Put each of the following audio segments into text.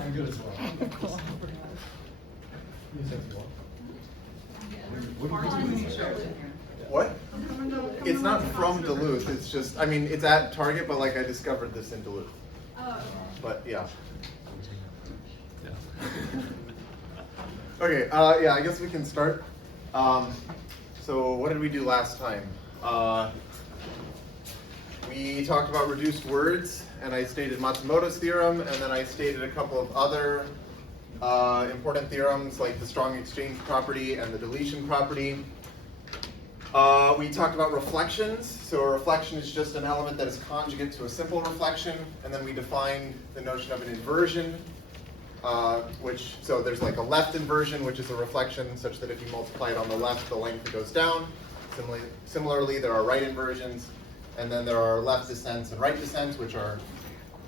I'm good as well. What? It's not from Duluth. It's just, I mean, it's at Target, but like I discovered this in Duluth. But yeah. Okay, yeah, I guess we can start. So what did we do last time? We talked about reduced words, and I stated Matsumoto's theorem, and then I stated a couple of other important theorems like the strong exchange property and the deletion property. We talked about reflections. So a reflection is just an element that is conjugate to a simple reflection, and then we defined the notion of an inversion, so there's like a left inversion, which is a reflection such that if you multiply it on the left, the length goes down. Similarly, there are right inversions, and then there are left descents and right descents, which are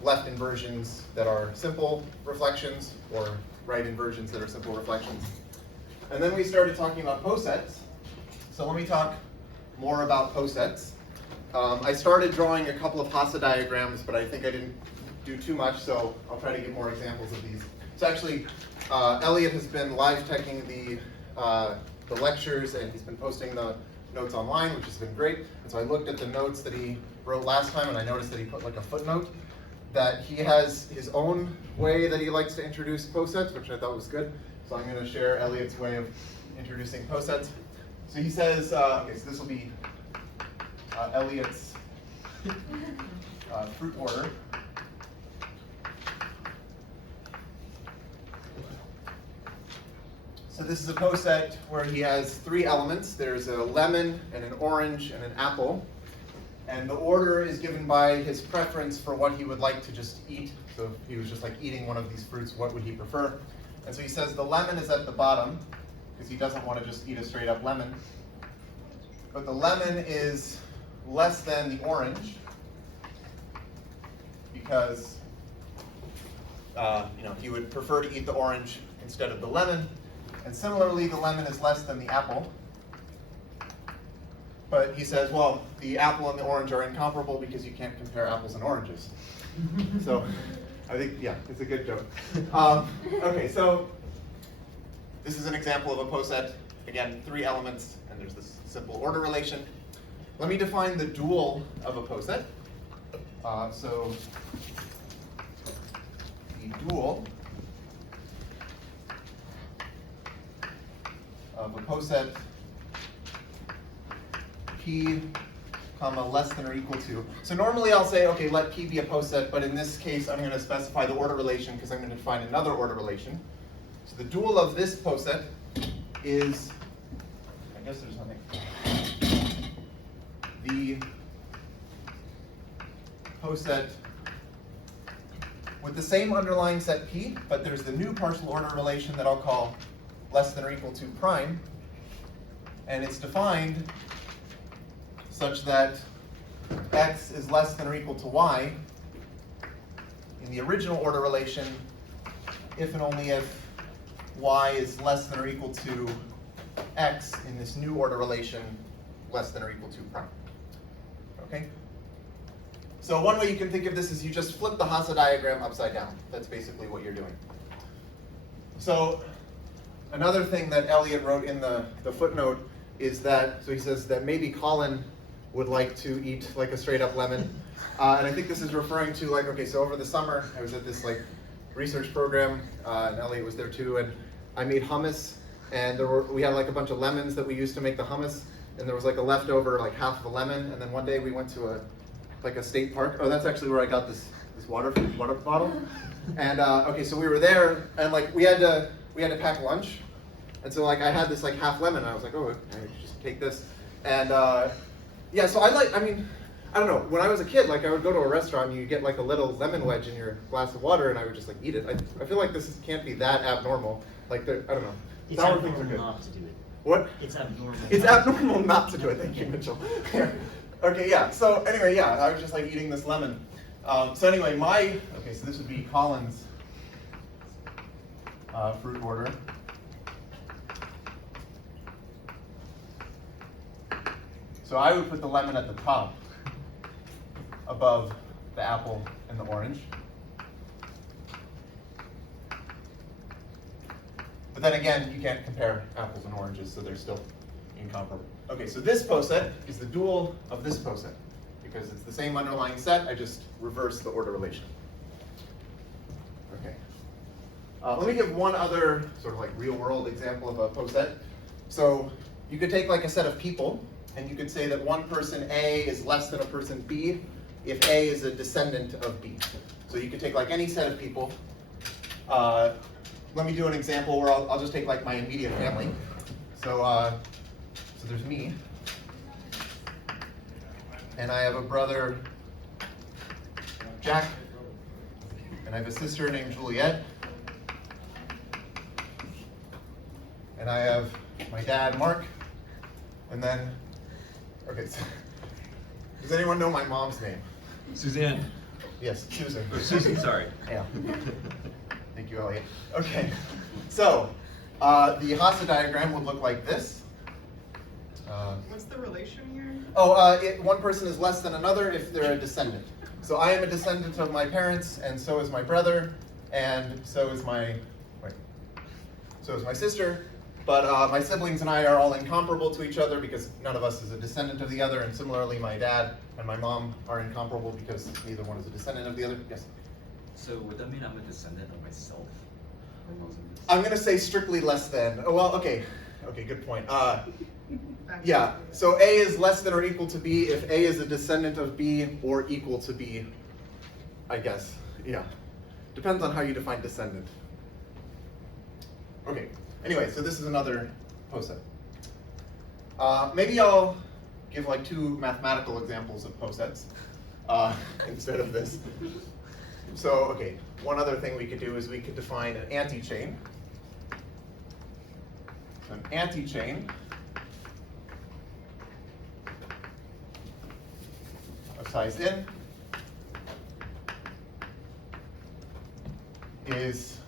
left inversions that are simple reflections, or right inversions that are simple reflections. And then we started talking about posets. So let me talk more about posets. I started drawing a couple of Hasse diagrams, but I think I didn't do too much, so I'll try to get more examples of these. So actually, Elliot has been live teching the lectures, and he's been posting the notes online, which has been great. And so I looked at the notes that he wrote last time, and I noticed that he put like a footnote that he has his own way that he likes to introduce posets, which I thought was good. So I'm going to share Elliot's way of introducing posets. So he says, okay, so this will be Elliot's fruit order. So this is a poset where he has three elements. There's a lemon and an orange and an apple. And the order is given by his preference for what he would like to just eat. So if he was just like eating one of these fruits, what would he prefer? And so he says the lemon is at the bottom because he doesn't want to just eat a straight up lemon. But the lemon is less than the orange because he would prefer to eat the orange instead of the lemon. And similarly, the lemon is less than the apple. But he says, well, the apple and the orange are incomparable because you can't compare apples and oranges. So I think, yeah, it's a good joke. Okay, so this is an example of a poset. Again, three elements, and there's this simple order relation. Let me define the dual of a poset. So the dual of a poset P, comma, less than or equal to. So normally I'll say, okay, let P be a poset, but in this case I'm going to specify the order relation because I'm going to define another order relation. So the dual of this poset is, I guess there's nothing, the poset with the same underlying set P, but there's the new partial order relation that I'll call less than or equal to prime, and it's defined such that x is less than or equal to y in the original order relation if and only if y is less than or equal to x in this new order relation less than or equal to prime. Okay? So one way you can think of this is you just flip the Hasse diagram upside down. That's basically what you're doing. So another thing that Elliot wrote in the footnote is that, so he says that maybe Colin would like to eat like a straight up lemon. And I think this is referring to like, okay, so over the summer I was at this like research program, and Elliot was there too, and I made hummus, and we had like a bunch of lemons that we used to make the hummus, and there was like a leftover like half of a lemon, and then one day we went to a state park. Oh, that's actually where I got this water bottle. And okay, so we were there, and like we had to pack lunch, and so like I had this like half lemon, and I was like, oh, I just take this, and yeah, so I don't know, when I was a kid, like I would go to a restaurant and you get like a little lemon wedge in your glass of water and I would just like eat it. I feel like this can't be that abnormal. Like, I don't know. It's abnormal not to do it. What? It's abnormal. It's abnormal not to do it. Thank you, Mitchell. Okay, yeah. So anyway, yeah, I was just like eating this lemon. So anyway, okay, so this would be Colin's fruit order. So I would put the lemon at the top, above the apple and the orange. But then again, you can't compare apples and oranges, so they're still incomparable. Okay, so this poset is the dual of this poset. Because it's the same underlying set, I just reverse the order relation. Okay. Let me give one other sort of like real world example of a poset. So you could take like a set of people, and you could say that one person A is less than a person B if A is a descendant of B. So you could take like any set of people. Let me do an example where I'll just take like my immediate family. So there's me. And I have a brother, Jack, and I have a sister named Juliet. And I have my dad, Mark. And then, okay, so, does anyone know my mom's name? Suzanne. Yes, Susan. Or Susan, sorry. Yeah. Thank you, Elliot. Okay, so the Hasse diagram would look like this. What's the relation here? One person is less than another if they're a descendant. So I am a descendant of my parents, and so is my brother, and so is my sister. But my siblings and I are all incomparable to each other because none of us is a descendant of the other, and similarly my dad and my mom are incomparable because neither one is a descendant of the other. Yes? So would that mean I'm a descendant of myself? I'm going to say strictly less than. Oh, well, okay. Okay, good point. Yeah, so A is less than or equal to B if A is a descendant of B or equal to B, I guess. Yeah. Depends on how you define descendant. Okay, anyway, so this is another poset. Maybe I'll give like two mathematical examples of posets instead of this. So, okay, one other thing we could do is we could define an anti-chain. So an anti-chain of size n is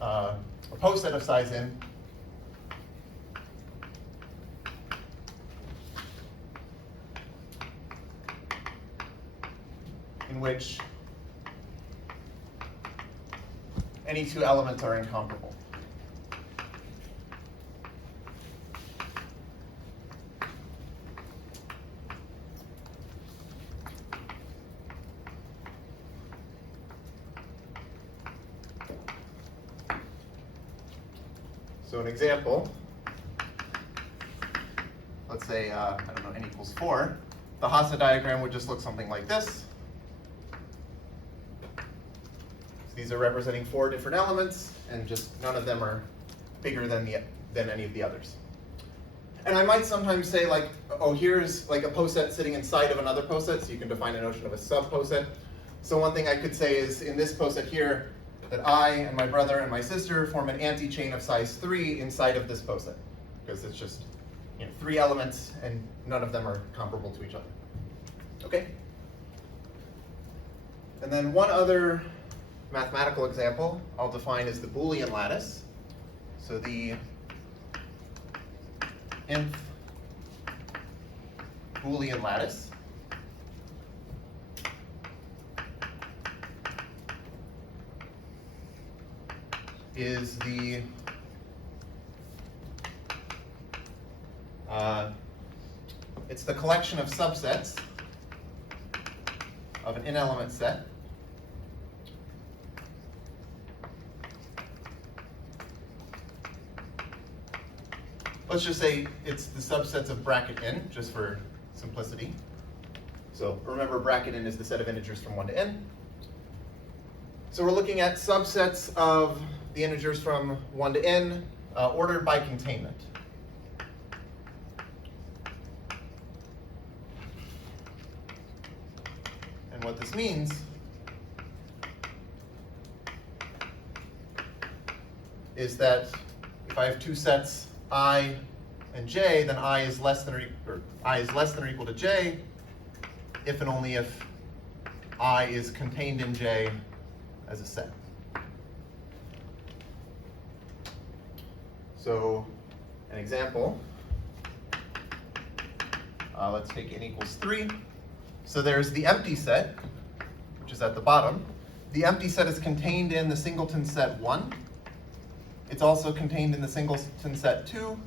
a poset of size n in which any two elements are incomparable. So an example, let's say, I don't know, n equals 4. The Hasse diagram would just look something like this. So these are representing 4 different elements, and just none of them are bigger than any of the others. And I might sometimes say, like, oh, here's like a poset sitting inside of another poset, so you can define a notion of a subposet. So one thing I could say is, in this poset here, that I and my brother and my sister form an anti-chain of size 3 inside of this poset, because it's just 3 elements and none of them are comparable to each other. Okay? And then one other mathematical example I'll define is the Boolean lattice. So the nth Boolean lattice is the it's the collection of subsets of an n-element set let's just say it's the subsets of bracket n, just for simplicity. So remember, bracket n is the set of integers from 1 to n. So we're looking at subsets of the integers from 1 to n, ordered by containment. And what this means is that if I have two sets I and j, then I is less than or equal to j, if and only if I is contained in j as a set. So an example, let's take n equals 3. So there's the empty set, which is at the bottom. The empty set is contained in the singleton set 1. It's also contained in the singleton set 2.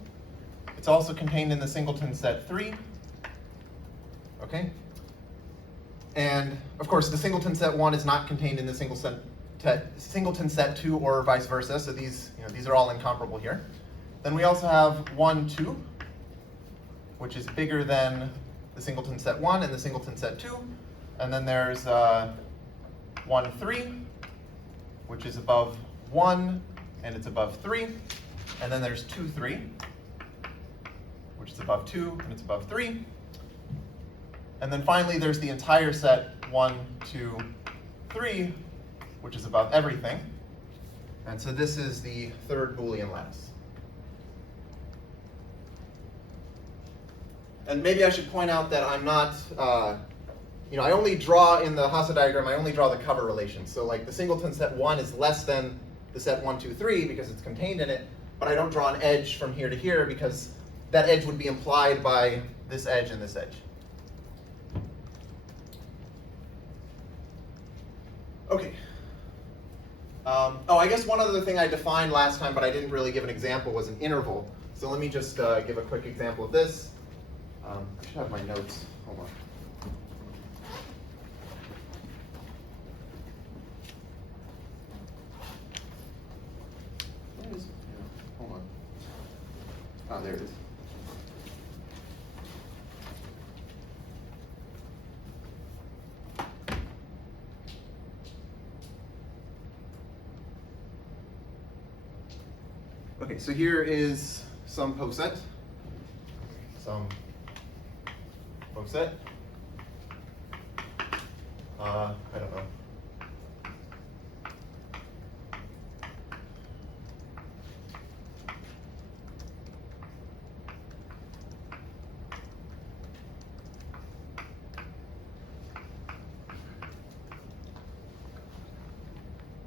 It's also contained in the singleton set 3. Okay? And of course, the singleton set 1 is not contained in the singleton set 2 or vice versa, so these are all incomparable here. Then we also have 1, 2, which is bigger than the singleton set 1 and the singleton set 2. And then there's 1, 3, which is above 1 and it's above 3. And then there's 2, 3, which is above 2 and it's above 3. And then finally there's the entire set 1, 2, 3, which is above everything. And so this is the third Boolean lattice. And maybe I should point out that I'm not, I only draw in the Hasse diagram, I only draw the cover relation. So like the singleton set 1 is less than the set 1, 2, 3 because it's contained in it, but I don't draw an edge from here to here because that edge would be implied by this edge and this edge. Okay. I guess one other thing I defined last time, but I didn't really give an example, was an interval. So let me just give a quick example of this. I should have my notes. Hold on. Where is it? Yeah, hold on. Ah, there it is. Okay, so here is some poset. I don't know.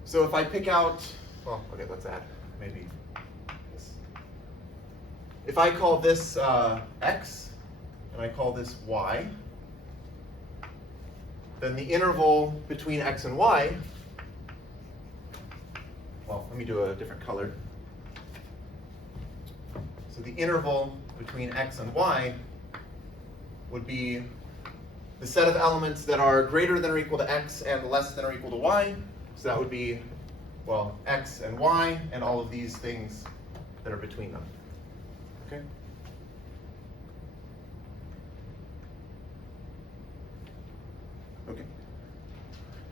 So if I pick out, well, okay, let's add maybe this. If I call this x and I call this y, then the interval between x and y, well, let me do a different color. So the interval between x and y would be the set of elements that are greater than or equal to x and less than or equal to y. So that would be, well, x and y and all of these things that are between them. Okay? Okay.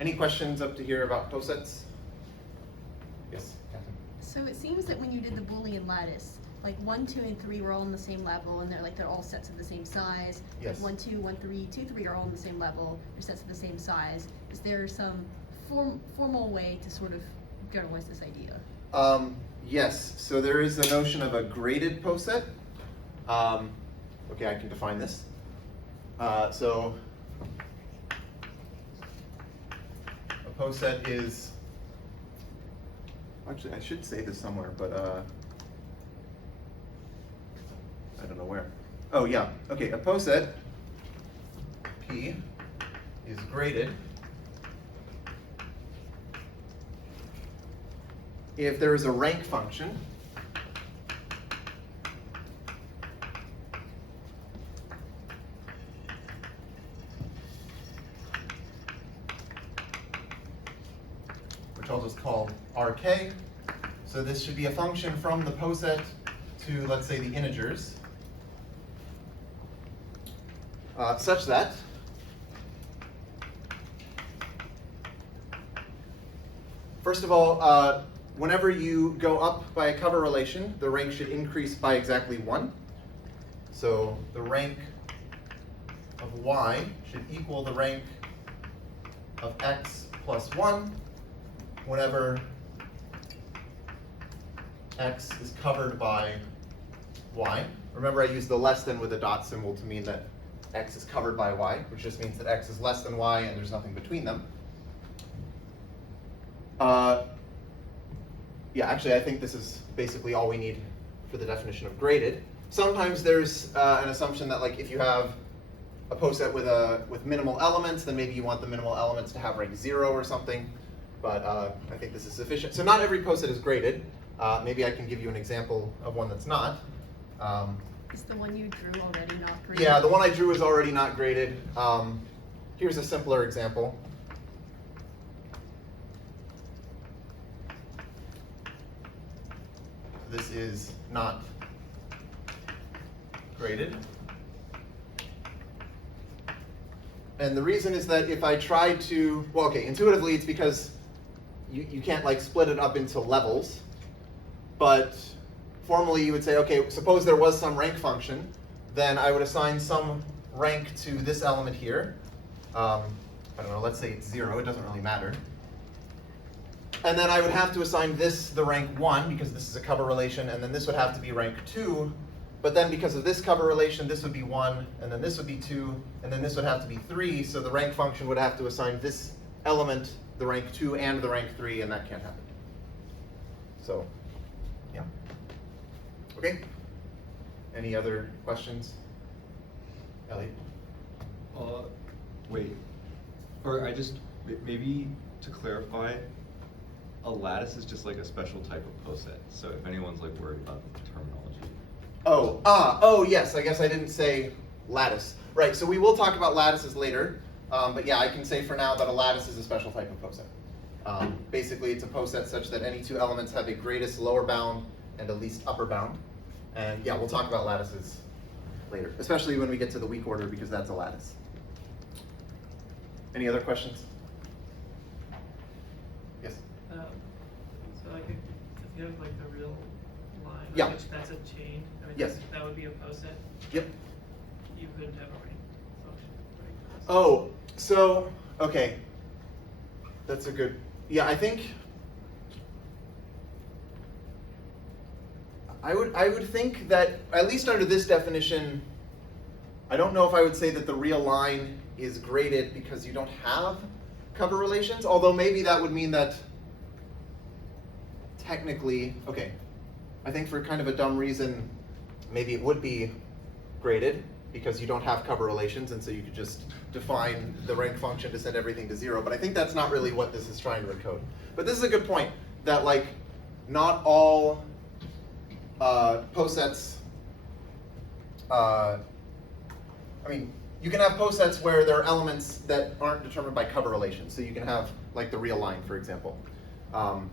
Any questions up to here about posets? Yes, Catherine? So it seems that when you did the Boolean lattice, like 1, 2, and 3 were all on the same level, and they're all sets of the same size. Yes. 1, 2, 1, 3, 2, 3 are all on the same level. They're sets of the same size. Is there some formal way to sort of generalize this idea? Yes. So there is a notion of a graded poset. Okay, I can define this. So a poset is, actually I should say this somewhere, but I don't know where. Oh yeah, okay, a poset, P, is graded if there is a rank function which I'll just call RK. So this should be a function from the poset to, let's say, the integers, such that first of all, whenever you go up by a cover relation, the rank should increase by exactly 1. So the rank of y should equal the rank of x plus 1 whenever x is covered by y. Remember, I used the less than with a dot symbol to mean that x is covered by y, which just means that x is less than y and there's nothing between them. Yeah, actually, I think this is basically all we need for the definition of graded. Sometimes there's an assumption that, like, if you have a poset with minimal elements, then maybe you want the minimal elements to have rank 0 or something. But I think this is sufficient. So not every poset is graded. Maybe I can give you an example of one that's not. Is the one you drew already not graded? Yeah, the one I drew is already not graded. Here's a simpler example. This is not graded. And the reason is that if I tried to, well, okay, intuitively it's because you can't like split it up into levels, but formally you would say, okay, suppose there was some rank function, then I would assign some rank to this element here. I don't know, let's say it's 0, it doesn't really matter. And then I would have to assign this the rank 1 because this is a cover relation, and then this would have to be rank 2. But then because of this cover relation, this would be 1, and then this would be 2, and then this would have to be 3, so the rank function would have to assign this element the rank 2 and the rank 3, and that can't happen. So, yeah. Okay? Any other questions? Elliot? Wait. Or maybe to clarify, a lattice is just like a special type of poset. So if anyone's like worried about the terminology. Oh, yes, I guess I didn't say lattice. Right, so we will talk about lattices later, but yeah, I can say for now that a lattice is a special type of poset. Basically, it's a poset such that any two elements have a greatest lower bound and a least upper bound. And yeah, we'll talk about lattices later, especially when we get to the weak order because that's a lattice. Any other questions? Yes? So like if you have like the real line, Yeah. which that's a chain, I mean, Yes. that would be a poset. Yep. You couldn't have a rank function. Right? Oh, so, okay. That's a good, yeah, I think, I would think that, at least under this definition, I don't know if I would say that the real line is graded because you don't have cover relations, although maybe that would mean that technically, okay, I think for kind of a dumb reason, maybe it would be graded because you don't have cover relations, and so you could just define the rank function to set everything to 0, but I think that's not really what this is trying to encode. But this is a good point, that like, not all posets, I mean, you can have posets where there are elements that aren't determined by cover relations. So you can have like the real line, for example. And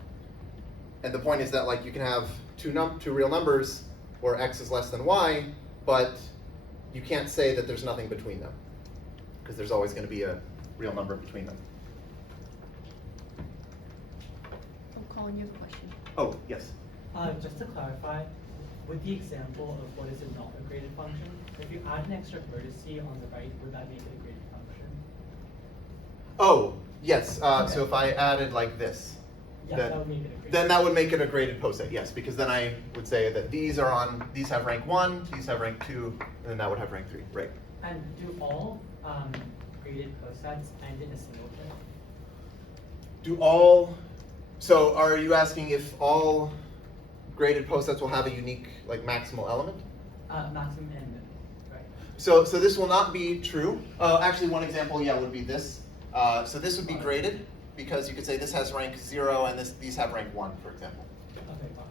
the point is that like you can have two real numbers where x is less than y, but you can't say that there's nothing between them because there's always going to be a real number between them. Oh, Colin, you have a question. Oh, yes. Just to clarify, with the example of what is a not a graded function, if you add an extra vertice on the right, would that make it a graded function? Oh, yes. Okay. So if I added like this, Yeah, that would make it a graded. then that would make it a graded poset, yes, because then I would say that these have rank 1, these have rank 2, and then that would have rank 3, right? And do all graded posets end in a single pair? So are you asking if all graded posets will have a unique like maximal element? Maximum and min, right? So this will not be true. Actually, one example, yeah, would be this. So this would be graded because you could say this has rank 0 and these have rank 1, for example. Okay, fine.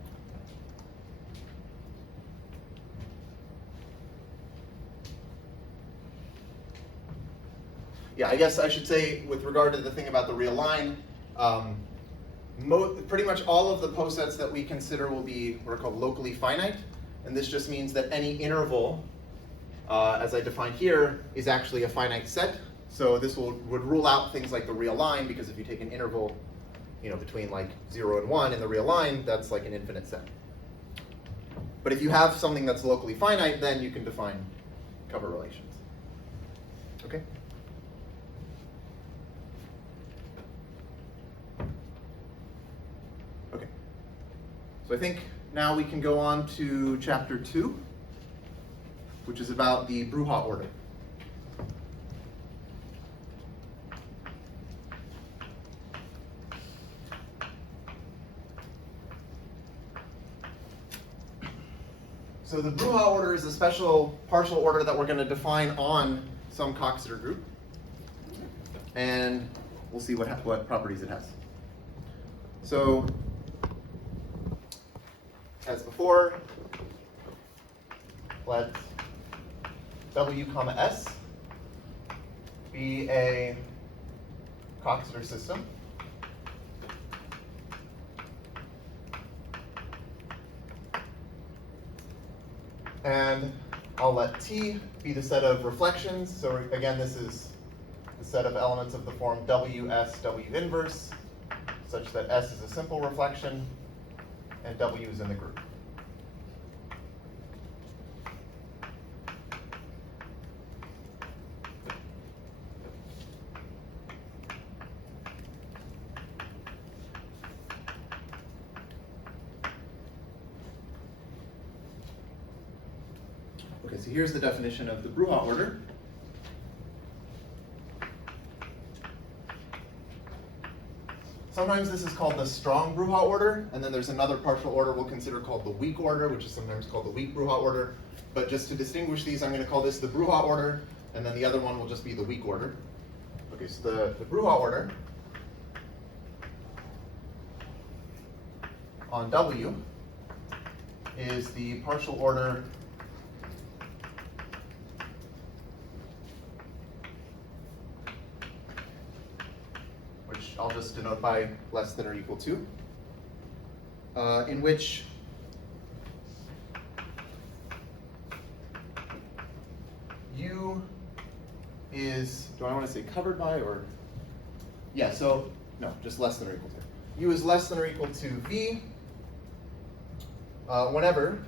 Yeah, I guess I should say with regard to the thing about the real line, pretty much all of the posets that we consider will be what are called locally finite, and this just means that any interval, as I defined here, is actually a finite set. So this would rule out things like the real line, because if you take an interval, between like 0 and 1 in the real line, that's like an infinite set. But if you have something that's locally finite, then you can define cover relations. Okay? Okay. So I think now we can go on to chapter 2, which is about the Bruhat order. So the Bruhat order is a special partial order that we're going to define on some Coxeter group. And we'll see what properties it has. So as before, let W comma S be a Coxeter system. And I'll let T be the set of reflections. So again, this is the set of elements of the form WS, W inverse, such that S is a simple reflection and W is in the group. Okay, so here's the definition of the Bruhat order. Sometimes this is called the strong Bruhat order, and then there's another partial order we'll consider called the weak order, which is sometimes called the weak Bruhat order. But just to distinguish these, I'm going to call this the Bruhat order, and then the other one will just be the weak order. Okay, so the Bruhat order on W is the partial order which I'll just denote by less than or equal to, in which U is, do I want to say covered by or? Yeah, so, no, just less than or equal to. U is less than or equal to V whenever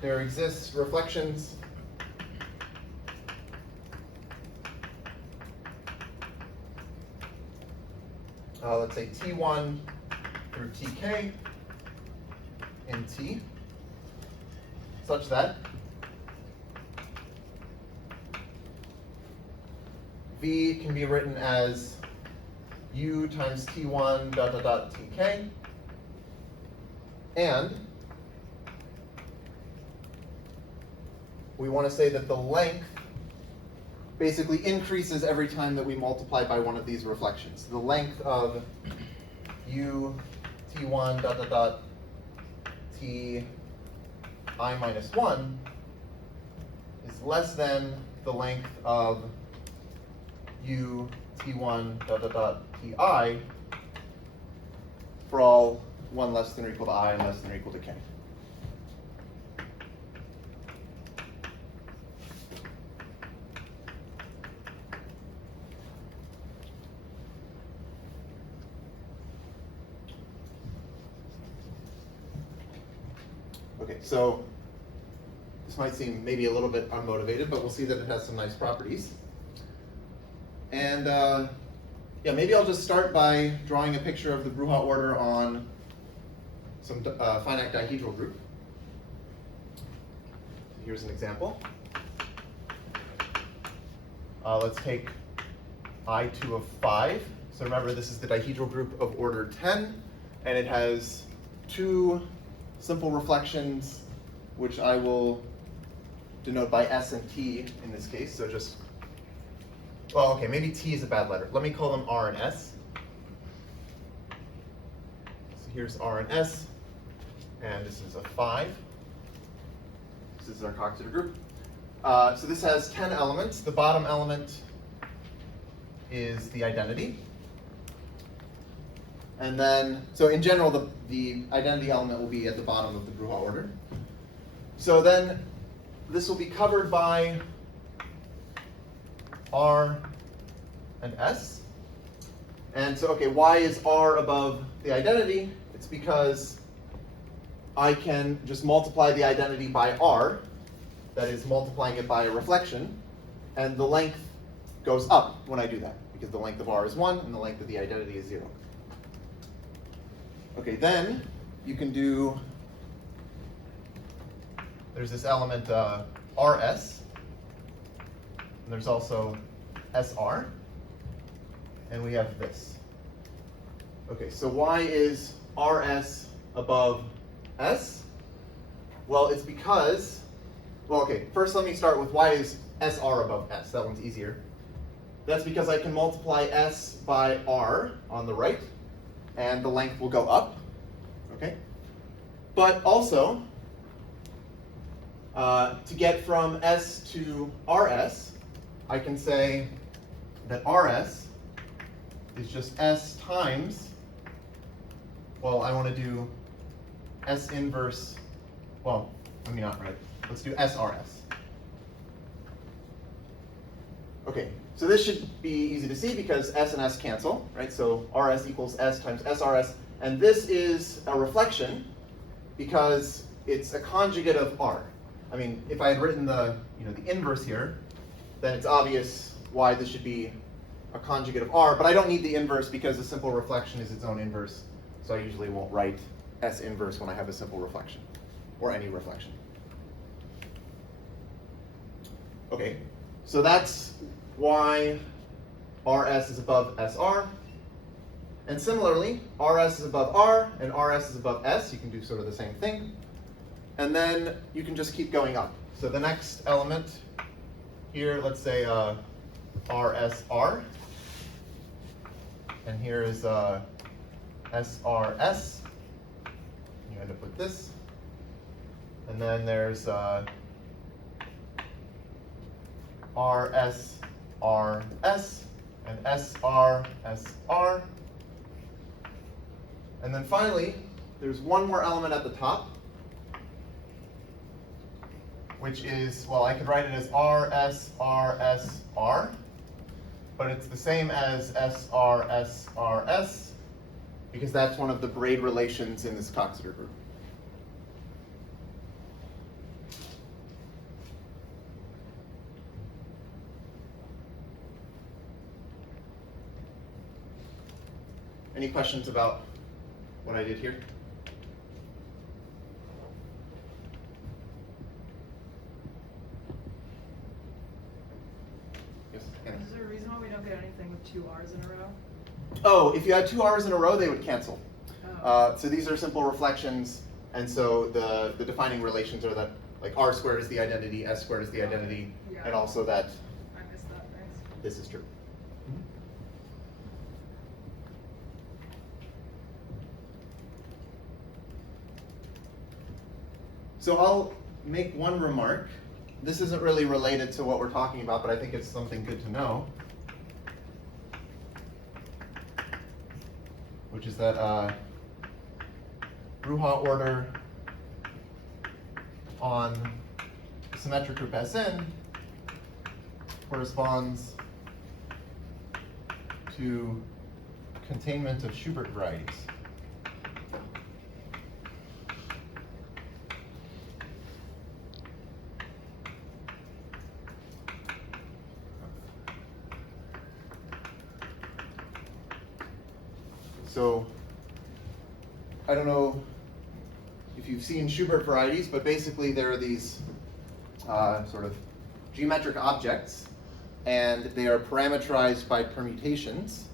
there exists reflections let's say T1 through Tk in T, such that V can be written as U times T1 dot dot dot Tk, and we want to say that the length basically increases every time that we multiply by one of these reflections. The length of U T1 dot dot dot T I minus 1 is less than the length of U T1 dot dot dot Ti for all 1 less than or equal to I and less than or equal to K. Okay, so this might seem maybe a little bit unmotivated, but we'll see that it has some nice properties. And yeah, maybe I'll just start by drawing a picture of the Bruhat order on some finite dihedral group. Here's an example. Let's take I2 of 5. So remember, this is the dihedral group of order 10, and it has 2 simple reflections, which I will denote by S and T in this case. So just, well, okay, maybe T is a bad letter. Let me call them R and S. So here's R and S, and this is a 5. This is our Coxeter group. So this has 10 elements. The bottom element is the identity. And then, so in general, the identity element will be at the bottom of the Bruhat order. So then this will be covered by R and S. And so, okay, why is R above the identity? It's because I can just multiply the identity by R, that is multiplying it by a reflection, and the length goes up when I do that, because the length of R is 1 and the length of the identity is 0. Okay, then you can do, there's this element RS, and there's also SR, and we have this. Okay, so why is RS above S? Well, it's because, well, okay, first let me start with why is SR above S? That one's easier. That's because I can multiply S by R on the right, and the length will go up, okay? But also, to get from S to RS, I can say that RS is just S times, well, I want to do S inverse, well, let me not write, let's do SRS. Okay, so this should be easy to see because S and S cancel, right? So RS equals S times SRS, and this is a reflection because it's a conjugate of R. I mean, if I had written the inverse here, then it's obvious why this should be a conjugate of R, but I don't need the inverse because a simple reflection is its own inverse, so I usually won't write S inverse when I have a simple reflection, or any reflection. Okay, so that's why RS is above SR. And similarly, RS is above R and RS is above S. You can do sort of the same thing. And then you can just keep going up. So the next element here, let's say RSR. And here is SRS. You end up with this. And then there's RSRS and SRSR. And then finally, there's one more element at the top, which is, well, I could write it as RSRSR, but it's the same as SRSRS because that's one of the braid relations in this Coxeter group. Any questions about what I did here? Yes, Anna? Is there a reason why we don't get anything with 2 R's in a row? Oh, if you had 2 R's in a row, they would cancel. Oh. So these are simple reflections, and so the defining relations are that like R squared is the identity, S squared is the identity, Yeah. and also that I missed that, thanks. this is true. So I'll make one remark. This isn't really related to what we're talking about, but I think it's something good to know. Which is that Bruhat order on the symmetric group Sn corresponds to containment of Schubert varieties. So, I don't know if you've seen Schubert varieties, but basically there are these sort of geometric objects, and they are parameterized by permutations.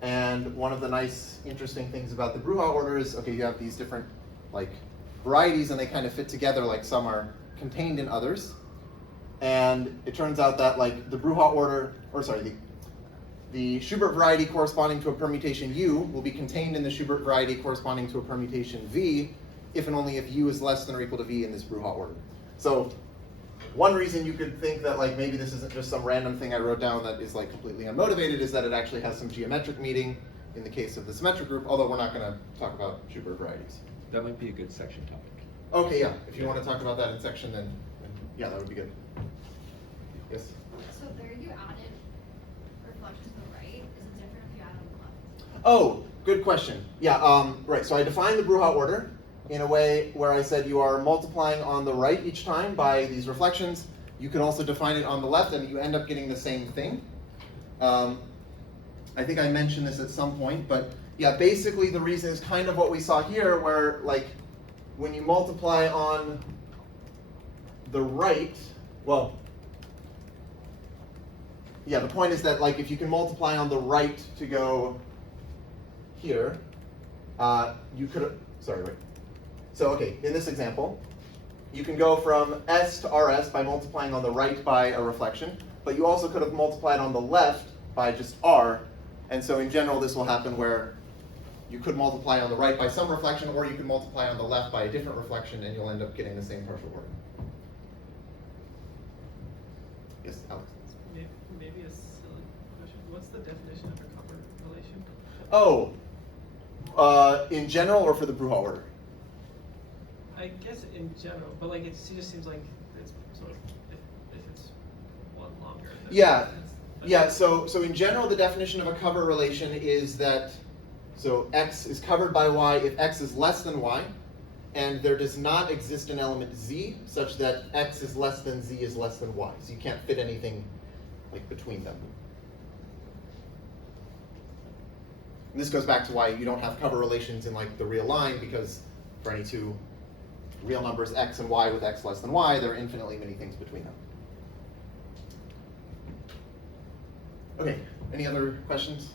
And one of the nice, interesting things about the Bruhat order is, okay, you have these different like varieties, and they kind of fit together, like some are contained in others. And it turns out that like the Bruhat order, or sorry, the Schubert variety corresponding to a permutation U will be contained in the Schubert variety corresponding to a permutation V if and only if U is less than or equal to V in this Bruhat order. So one reason you could think that like maybe this isn't just some random thing I wrote down that is like completely unmotivated is that it actually has some geometric meaning in the case of the symmetric group, although we're not going to talk about Schubert varieties. That might be a good section topic. Okay, yeah, if you want to talk about that in section, then yeah, that would be good. Yes? So there you added reflections to the right. Is it different if you add on the left? Oh, good question. Yeah, right, so I defined the Bruhat order in a way where I said you are multiplying on the right each time by these reflections. You can also define it on the left and you end up getting the same thing. I think I mentioned this at some point, but yeah, basically the reason is kind of what we saw here where like when you multiply on the right, well, yeah, the point is that like if you can multiply on the right to go here, you could, sorry, wait. So okay, in this example, you can go from S to RS by multiplying on the right by a reflection, but you also could have multiplied on the left by just R, and so in general this will happen where you could multiply on the right by some reflection, or you could multiply on the left by a different reflection, and you'll end up getting the same partial order. Yes, Alex? Maybe a silly question. What's the definition of a cover relation? Oh, in general or for the Bruhat order? I guess in general, but like it just seems like it's sort of if it's one longer. then Yeah. it's- but- Yeah, so in general, the definition of a cover relation is that, so x is covered by y if x is less than y, and there does not exist an element z such that x is less than z is less than y. So you can't fit anything like between them. And this goes back to why you don't have cover relations in like the real line, because for any two real numbers x and y with x less than y, there are infinitely many things between them. Okay, any other questions?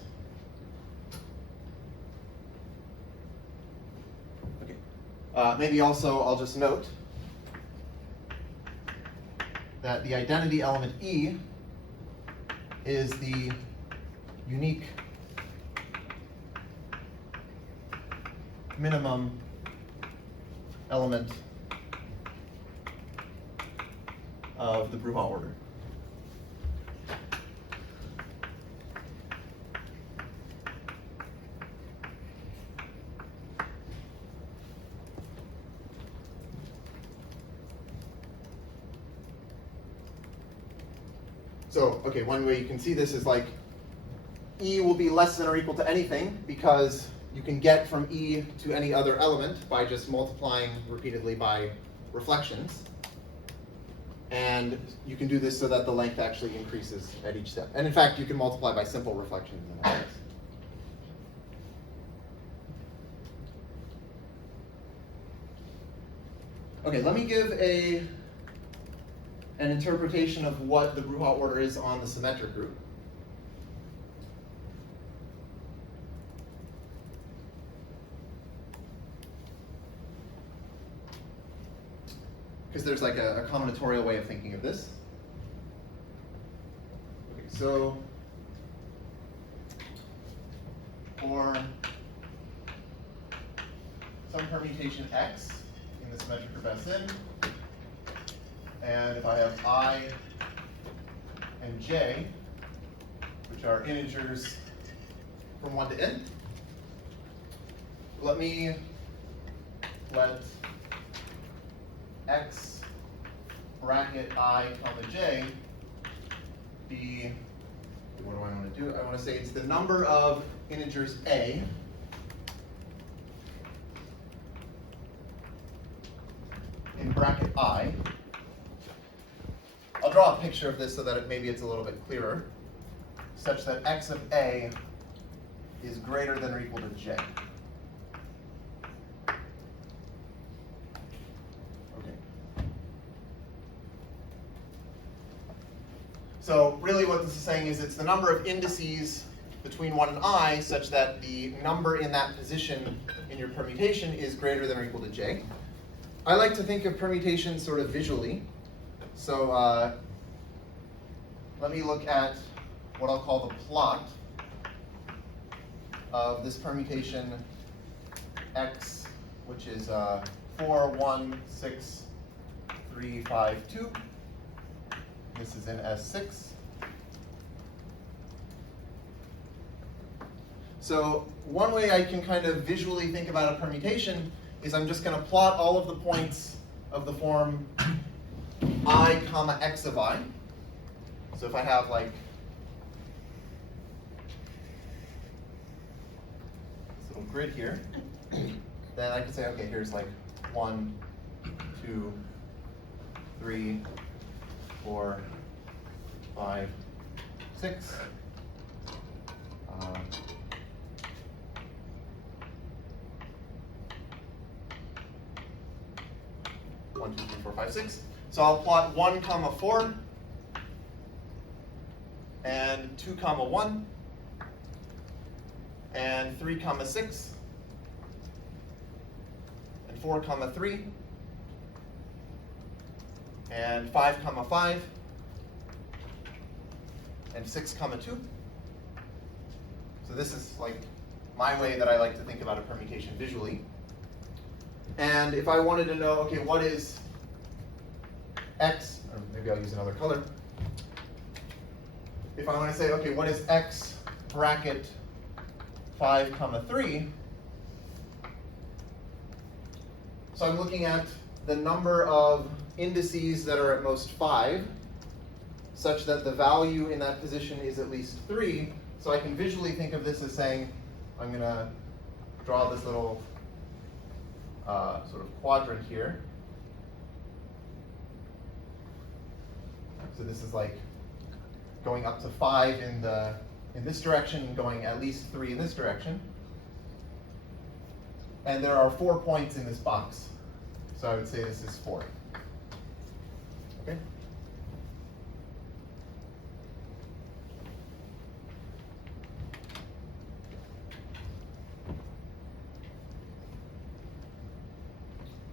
Okay, maybe also I'll just note that the identity element E is the unique minimum element of the Bruhat order. So, okay, one way you can see this is like E will be less than or equal to anything, because you can get from E to any other element by just multiplying repeatedly by reflections. And you can do this so that the length actually increases at each step. And in fact, you can multiply by simple reflections in that case. Okay, let me give an interpretation of what the Bruhat order is on the symmetric group. Because there's like a combinatorial way of thinking of this. Okay, so for some permutation x in the symmetric group Sn, and if I have I and j, which are integers from 1 to n, let x bracket I comma j be, what do I want to do? I want to say it's the number of integers a in bracket I. I'll draw a picture of this so that maybe it's a little bit clearer, such that x of a is greater than or equal to j. Okay. So really what this is saying is it's the number of indices between 1 and I such that the number in that position in your permutation is greater than or equal to j. I like to think of permutation sort of visually. So let me look at what I'll call the plot of this permutation x, which is 4, 1, 6, 3, 5, 2. This is in S6. So one way I can kind of visually think about a permutation is I'm just going to plot all of the points of the form I comma x of I. So if I have like this little grid here, then I can say, okay, here's like 1, 2, 3, 4, 5, 6. 1, 2, 3, 4, 5, 6. So I'll plot 1 comma 4 and 2 comma 1 and 3 comma 6 and 4 comma 3 and 5 comma 5 and 6 comma 2. So this is like my way that I like to think about a permutation visually. And if I wanted to know, okay, what is x, or maybe I'll use another color. If I want to say, okay, what is x bracket 5 comma 3? So I'm looking at the number of indices that are at most 5, such that the value in that position is at least 3. So I can visually think of this as saying, I'm going to draw this little sort of quadrant here. So this is like going up to 5 in this direction, and going at least 3 in this direction. And there are 4 points in this box. So I would say this is 4. Okay?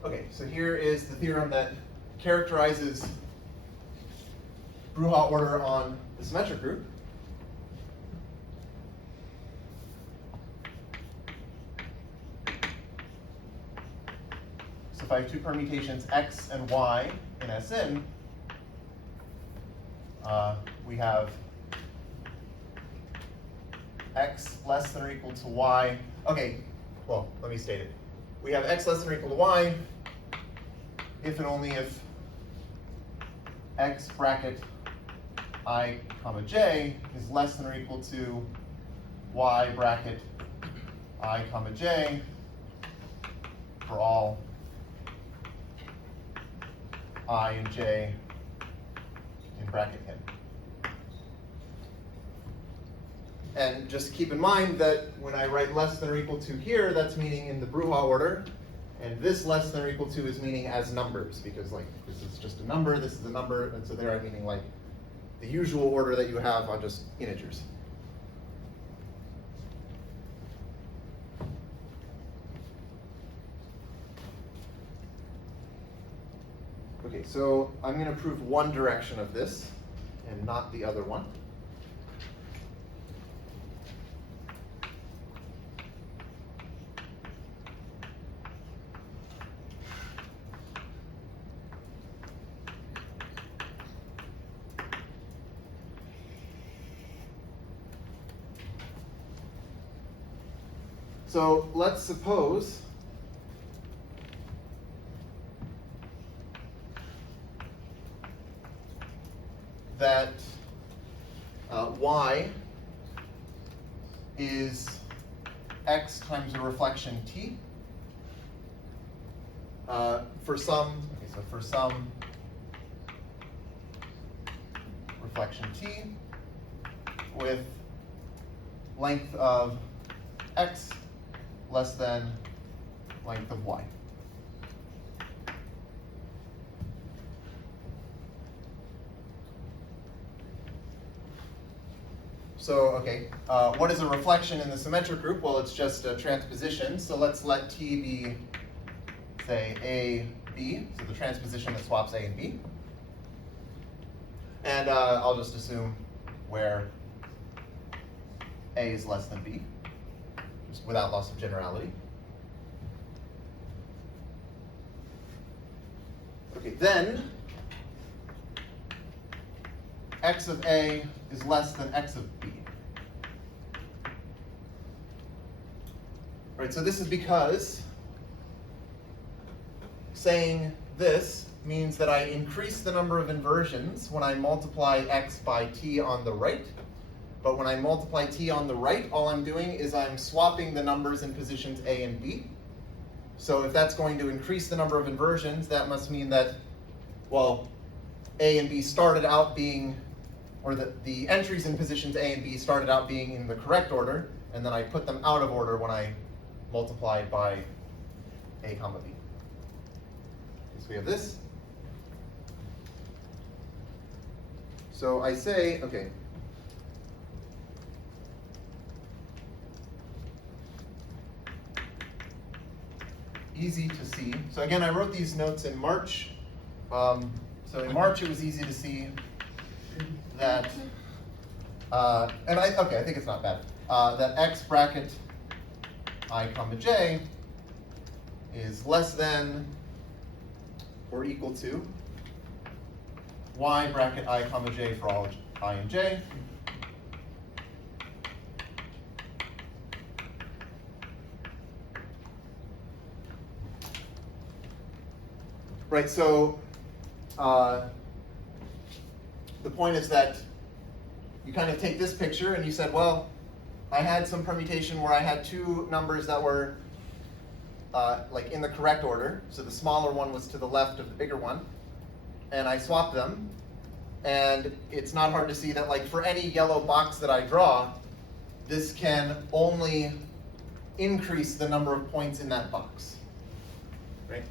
Okay, so here is the theorem that characterizes Bruhat order on the symmetric group. So if I have two permutations x and y in Sn, we have x less than or equal to y. Okay, well, let me state it. We have x less than or equal to y if and only if x bracket I comma j is less than or equal to y bracket I comma j for all I and j in bracket n. And just keep in mind that when I write less than or equal to here, that's meaning in the Bruhat order. And this less than or equal to is meaning as numbers, because like this is just a number, this is a number, and so there I'm meaning like the usual order that you have on just integers. Okay, so I'm going to prove one direction of this and not the other one. So let's suppose that y is x times a reflection t for some reflection t with length of x less than length of y. So, okay, what is a reflection in the symmetric group? Well, it's just a transposition. So let's let T be, say, A, B, so the transposition that swaps A and B. And I'll just assume where A is less than B, just without loss of generality. Okay, then x of A is less than x of B. Right, so this is because saying this means that I increase the number of inversions when I multiply x by t on the right. But when I multiply t on the right, all I'm doing is I'm swapping the numbers in positions A and B. So if that's going to increase the number of inversions, that must mean that, well, A and B started out being, or the entries in positions A and B started out being in the correct order, and then I put them out of order when I multiplied by A comma B. So we have this. So I say, okay, easy to see. So again, I wrote these notes in March. So in March, it was easy to see that, I think it's not bad, that x bracket I comma j is less than or equal to y bracket I comma j for all I and j. Right, so the point is that you kind of take this picture and you said, well, I had some permutation where I had two numbers that were like in the correct order. So the smaller one was to the left of the bigger one. And I swapped them. And it's not hard to see that like for any yellow box that I draw, this can only increase the number of points in that box. Right?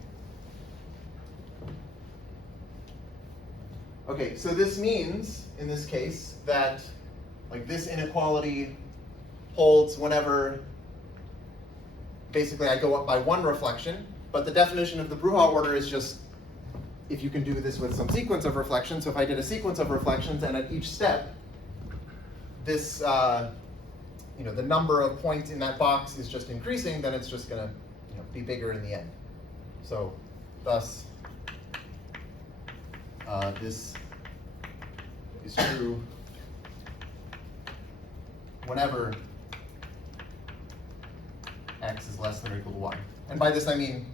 Okay, so this means, in this case, that like this inequality holds whenever basically I go up by one reflection, but the definition of the Bruhat order is just if you can do this with some sequence of reflections. So if I did a sequence of reflections and at each step, this, the number of points in that box is just increasing, then it's just gonna be bigger in the end. So thus, this is true whenever x is less than or equal to y. And by this I mean,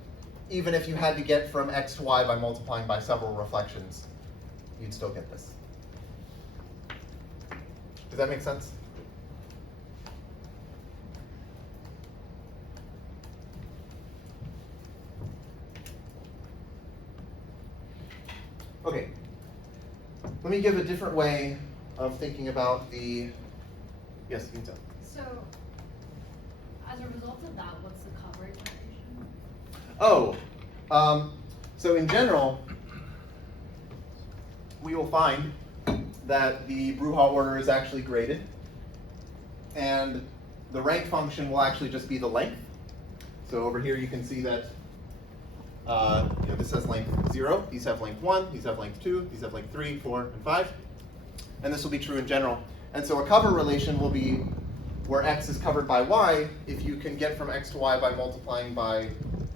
even if you had to get from x to y by multiplying by several reflections, you'd still get this. Does that make sense? Okay, let me give a different way of thinking about the, yes, you can tell. So, as a result of that, what's the coverage relation? Oh, so in general, we will find that the Bruhat order is actually graded, and the rank function will actually just be the length. So over here you can see that this has length 0, these have length 1, these have length 2, these have length 3, 4, and 5. And this will be true in general. And so a cover relation will be where x is covered by y if you can get from x to y by multiplying by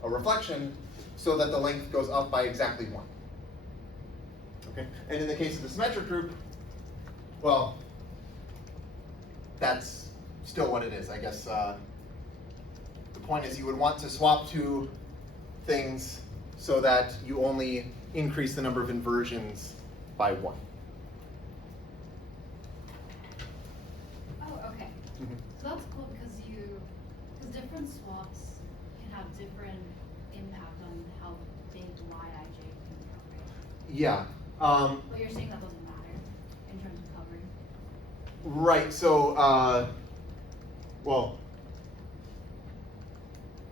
a reflection so that the length goes up by exactly 1. Okay? And in the case of the symmetric group, well, that's still what it is. I guess the point is you would want to swap two things so that you only increase the number of inversions by 1. Oh, okay. So that's cool because different swaps can have different impact on how big Yij can go, right? Yeah. But you're saying that doesn't matter in terms of covering? Right. So, well,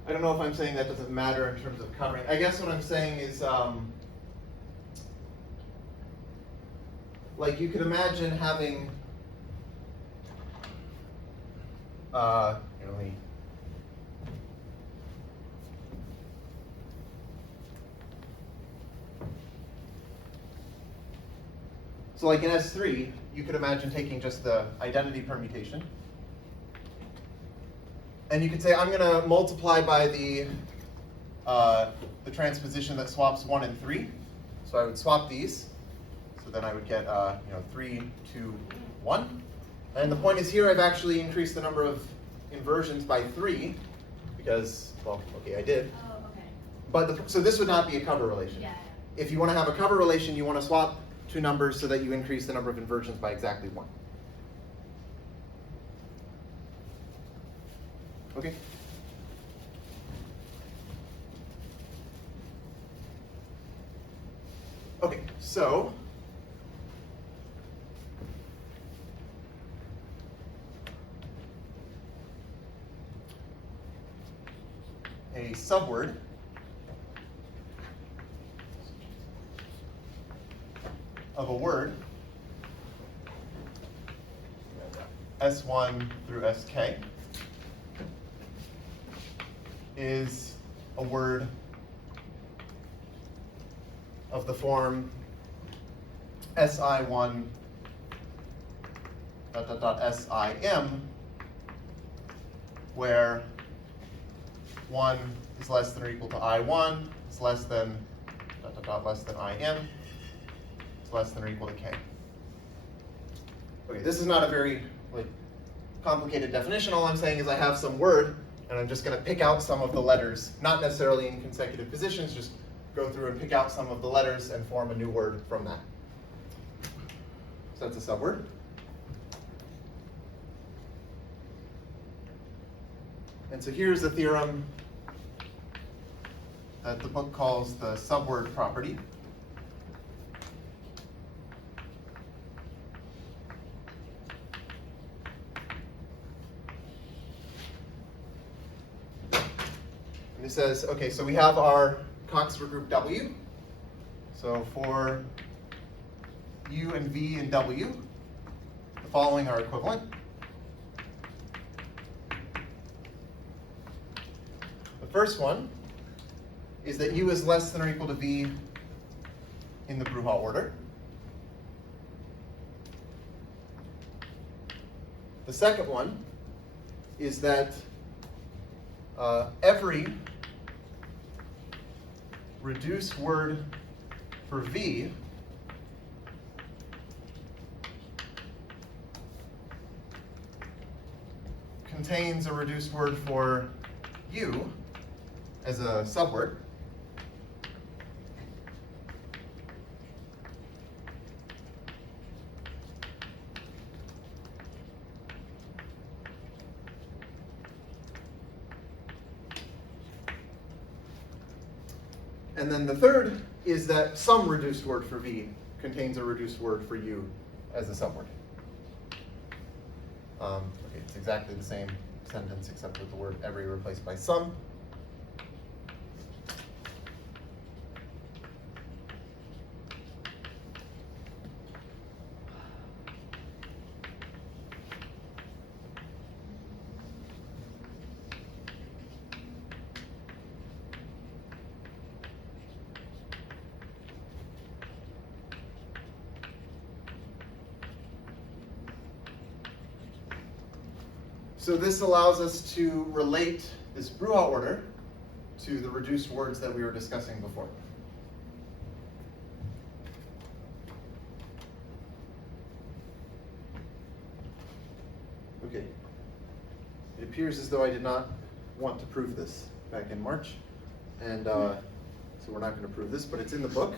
I don't know if I'm saying that doesn't matter in terms of covering. I guess what I'm saying is, like you could imagine having, let me. So like in S3, you could imagine taking just the identity permutation. And you could say, I'm going to multiply by the transposition that swaps 1 and 3. So I would swap these. So then I would get 3, 2, 1. And the point is here I've actually increased the number of inversions by 3 because, well, okay, I did. Oh, okay. But so this would not be a cover relation. Yeah. If you want to have a cover relation, you want to swap two numbers so that you increase the number of inversions by exactly 1. Okay? Okay, so a subword of a word S1 through SK is a word of the form SI1 ... SIM, where 1 is less than or equal to I1, it's less than less than IM, it's less than or equal to K. Okay, this is not a very complicated definition. All I'm saying is I have some word, and I'm just going to pick out some of the letters, not necessarily in consecutive positions, just go through and pick out some of the letters and form a new word from that. So that's a subword. And so here's the theorem that the book calls the subword property. And it says, okay, so we have our Coxeter group W. So for U and V and W, the following are equivalent. The first one is that U is less than or equal to V in the Bruhat order. The second one is that every reduced word for V contains a reduced word for U as a subword. And then the third is that some reduced word for V contains a reduced word for U as a subword. Okay, it's exactly the same sentence except with the word every replaced by some. So this allows us to relate this Bruhat order to the reduced words that we were discussing before. Okay. It appears as though I did not want to prove this back in March, and so we're not going to prove this, but it's in the book.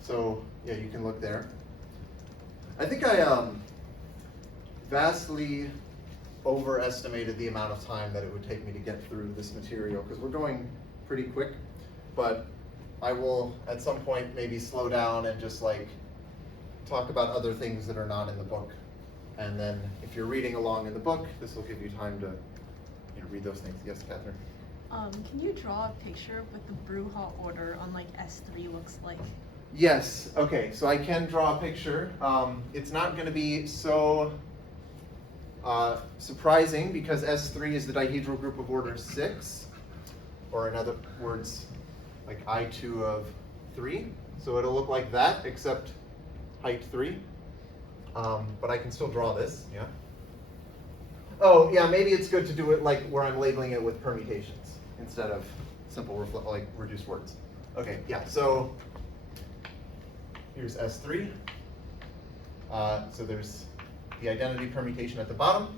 So yeah, you can look there. I think I vastly overestimated the amount of time that it would take me to get through this material, because we're going pretty quick, but I will at some point maybe slow down and just talk about other things that are not in the book. And then if you're reading along in the book, this will give you time to read those things. Yes, Catherine? Can you draw a picture of what the Bruhat order on S3 looks like? Yes, okay, so I can draw a picture. It's not going to be so surprising because S3 is the dihedral group of order 6, or in other words, I2 of 3. So it'll look like that, except height 3. But I can still draw this, yeah. Oh, yeah, maybe it's good to do it where I'm labeling it with permutations instead of simple reduced words. Okay, yeah, so here's S3. So there's the identity permutation at the bottom,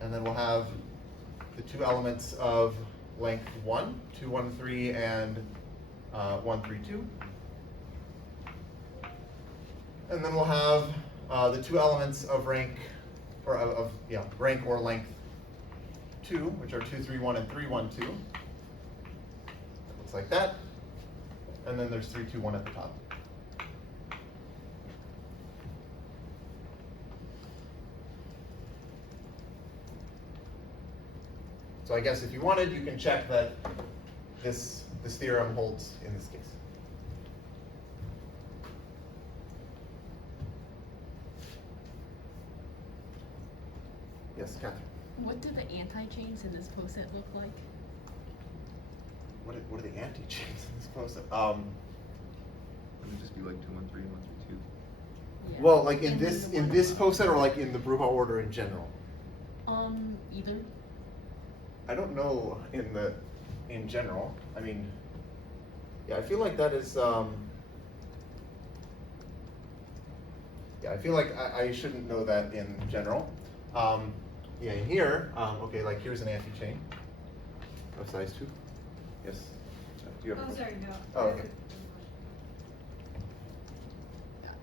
and then we'll have the two elements of length 1, 2, 1, 3, and 1, 3, 2. And then we'll have the two elements of rank, or rank or length 2, which are 2, 3, 1, and 3, 1, 2. It looks like that. And then there's 3, 2, 1 at the top. So I guess if you wanted, you can check that this theorem holds in this case. Yes, Catherine? What do the anti-chains in this poset look like? What are the anti-chains in this poset? It would just be 2, 1, 3, and 1, 3, 2. Yeah. Well, in And this then the one poset, or in the Bruhat order in general? Either. I don't know in general. I mean, yeah, I feel like that is, yeah, I feel like I shouldn't know that in general. Yeah, in here, okay, like here's an anti-chain of size 2. Yes? Do you have a Oh, question? sorry, no. Oh, okay.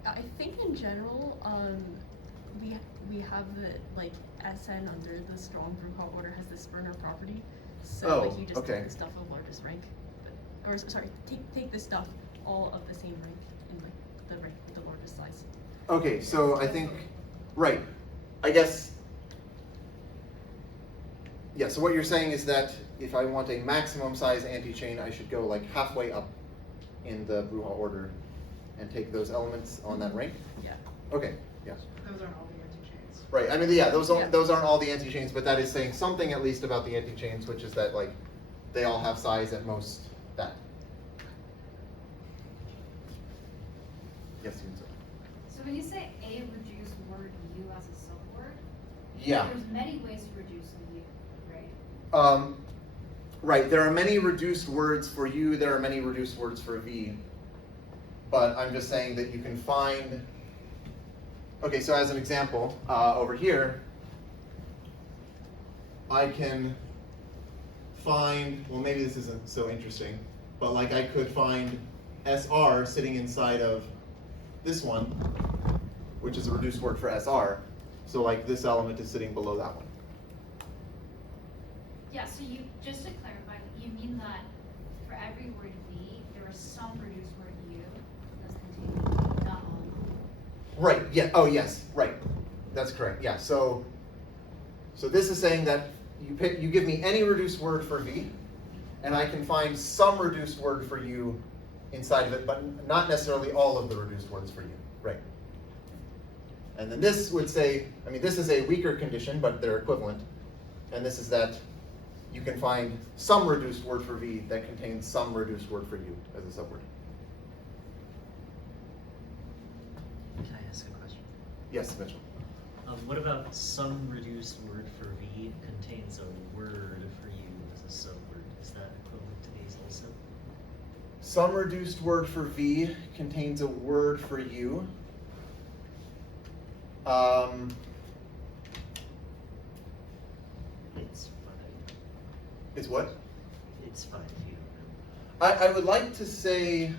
I think in general, we have the like Sn under the strong group hot order has this burner property. So Oh, like you just okay. take the stuff of largest rank, or sorry, take the stuff all of the same rank in the rank with the largest size. Okay, so I think, right, I guess, yeah, so what you're saying is that if I want a maximum size anti-chain, I should go like halfway up in the Bruja order and take those elements on that rank? Yeah. Okay, yeah. Those aren't all the anti-chains. Right, I mean, yeah, those Yeah. those aren't all the anti-chains, but that is saying something at least about the anti-chains, which is that like they all have size at most that. Yes, you can say. So when you say a reduced word u as a subword, Yeah. there's many ways to reduce a u, right? Right, there are many reduced words for U, there are many reduced words for V. But I'm just saying that you can find, okay, so as an example, over here, I can find, well maybe this isn't so interesting, but like I could find SR sitting inside of this one, which is a reduced word for SR. So like this element is sitting below that one. Yeah, so you, just to clarify, you mean that for every word v, there is some reduced word u that's contained, not all. Right, yeah, oh yes, right. That's correct, yeah. So this is saying that you give me any reduced word for V, and I can find some reduced word for U inside of it, but not necessarily all of the reduced words for U, right? And then this would say, I mean, this is a weaker condition, but they're equivalent. And this is that you can find some reduced word for V that contains some reduced word for U as a subword. Can I ask a question? Yes, Mitchell. What about some reduced word for V contains a word for U as a subword? Is that equivalent to these also? Some reduced word for V contains a word for U. It's fine. Is what? It's fine if you don't know. I would like to say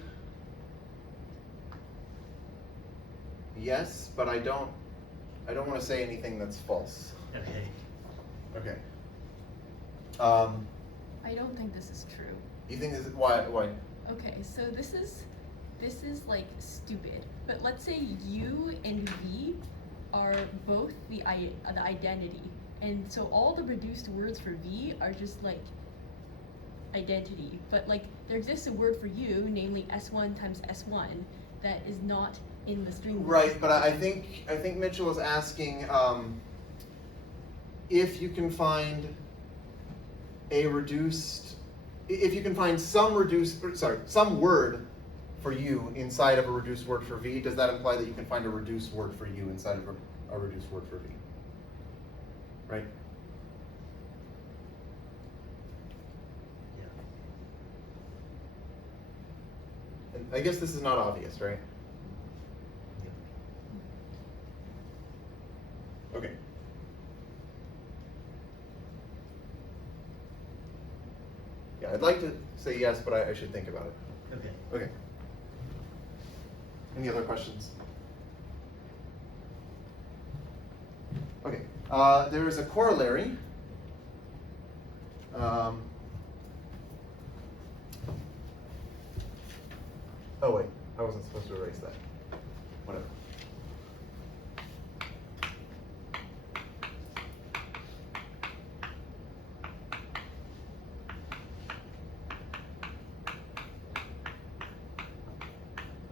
yes, but I don't want to say anything that's false. Okay. Okay. I don't think this is true. You think this is why? Okay, so this is like stupid. But let's say U and V are both the identity, and so all the reduced words for V are just like identity. But like there exists a word for U, namely S1 times S1, that is not in the string. Right, but I think Mitchell is asking if you can find if you can find some word for U inside of a reduced word for V, does that imply that you can find a reduced word for U inside of a reduced word for V? Right? Yeah. And I guess this is not obvious, right? Okay. Yeah, I'd like to say yes, but I should think about it. Okay. Okay. Any other questions? Okay. There is a corollary. Oh wait, I wasn't supposed to erase that. Whatever.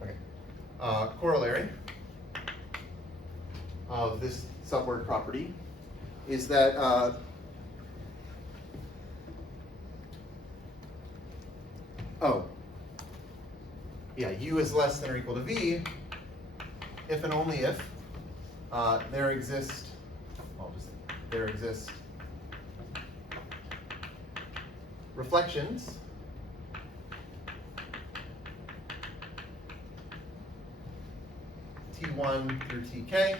Okay. Corollary of this subword property is that U is less than or equal to V if and only if there exist reflections T1 through Tk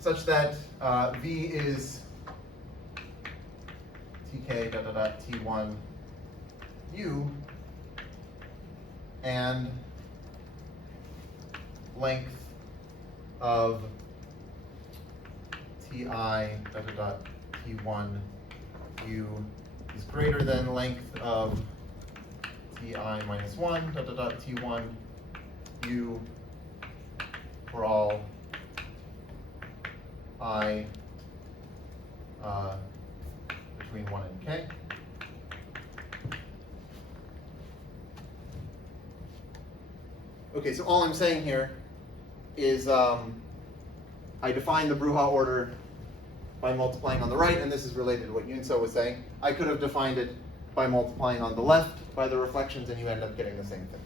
such that V is Tk dot dot dot T1 U and length of Ti dot dot dot T1 U is greater than length of Ti minus 1 dot dot dot T1 U for all I between 1 and k. Okay, so all I'm saying here is I define the Bruhat order by multiplying on the right, and this is related to what Yunso was saying. I could have defined it by multiplying on the left by the reflections, and you end up getting the same thing.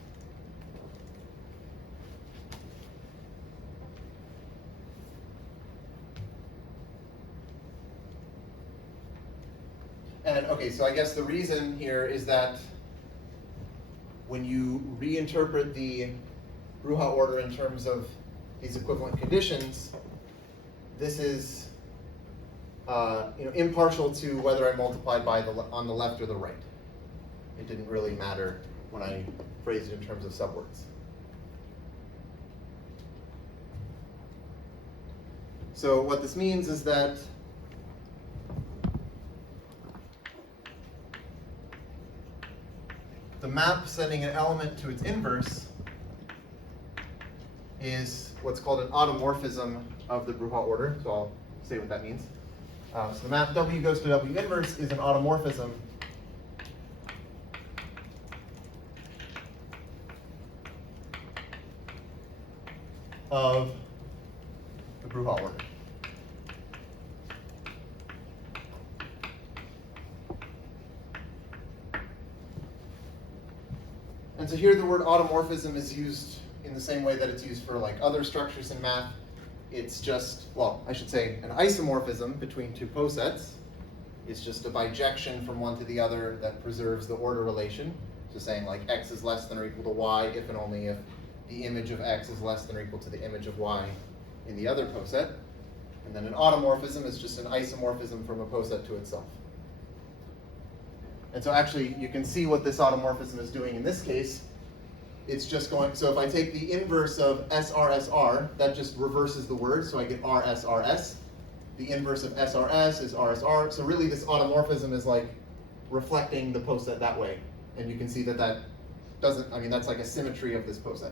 And okay, so I guess the reason here is that when you reinterpret the Bruhat order in terms of these equivalent conditions, this is impartial to whether I multiplied by on the left or the right. It didn't really matter when I phrased it in terms of subwords. So what this means is that the map setting an element to its inverse is what's called an automorphism of the Bruhat order. So I'll say what that means. So the map W goes to W inverse is an automorphism of the Bruhat order. And so here the word automorphism is used in the same way that it's used for like other structures in math. It's just, well, I should say an isomorphism between two posets. It's just a bijection from one to the other that preserves the order relation. So saying like x is less than or equal to y if and only if the image of x is less than or equal to the image of y in the other poset. And then an automorphism is just an isomorphism from a poset to itself. And so actually you can see what this automorphism is doing in this case. It's just going, so if I take the inverse of SRSR, that just reverses the word, so I get RSRS. The inverse of SRS is RSR. So really this automorphism is like reflecting the poset that way. And you can see that that doesn't, I mean, that's like a symmetry of this poset.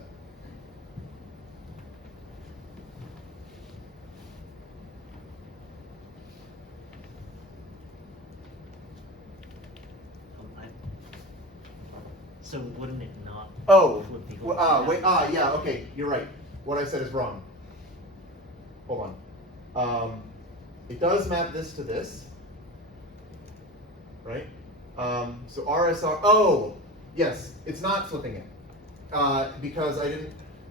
So wouldn't it not? Oh, flip the well, whole wait, yeah, okay, you're right. What I said is wrong. Hold on. It does map this to this, right? So RSR, oh, yes, it's not flipping it. Because I didn't,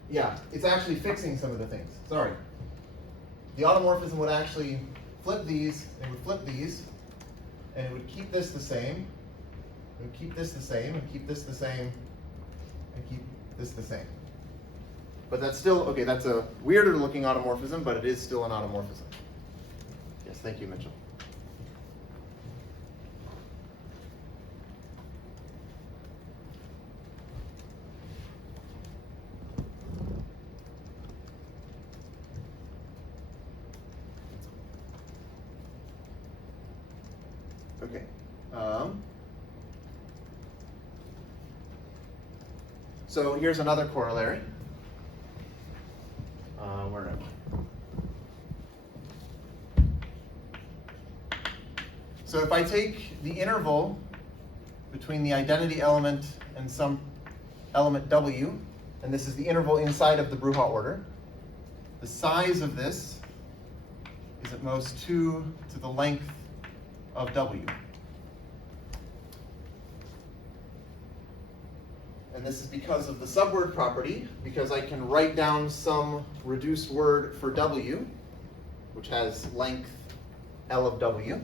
yeah, it's actually fixing some of the things, sorry. The automorphism would actually flip these, it would flip these, and it would keep this the same, it would keep this the same, and keep this the same, and keep this the same. But that's still, okay, that's a weirder looking automorphism, but it is still an automorphism. Yes, thank you, Mitchell. Okay. So here's another corollary. Where am I? So if I take the interval between the identity element and some element W, and this is the interval inside of the Bruhat order, the size of this is at most 2 to the length of W. And this is because of the subword property, because I can write down some reduced word for W, which which has length L of W.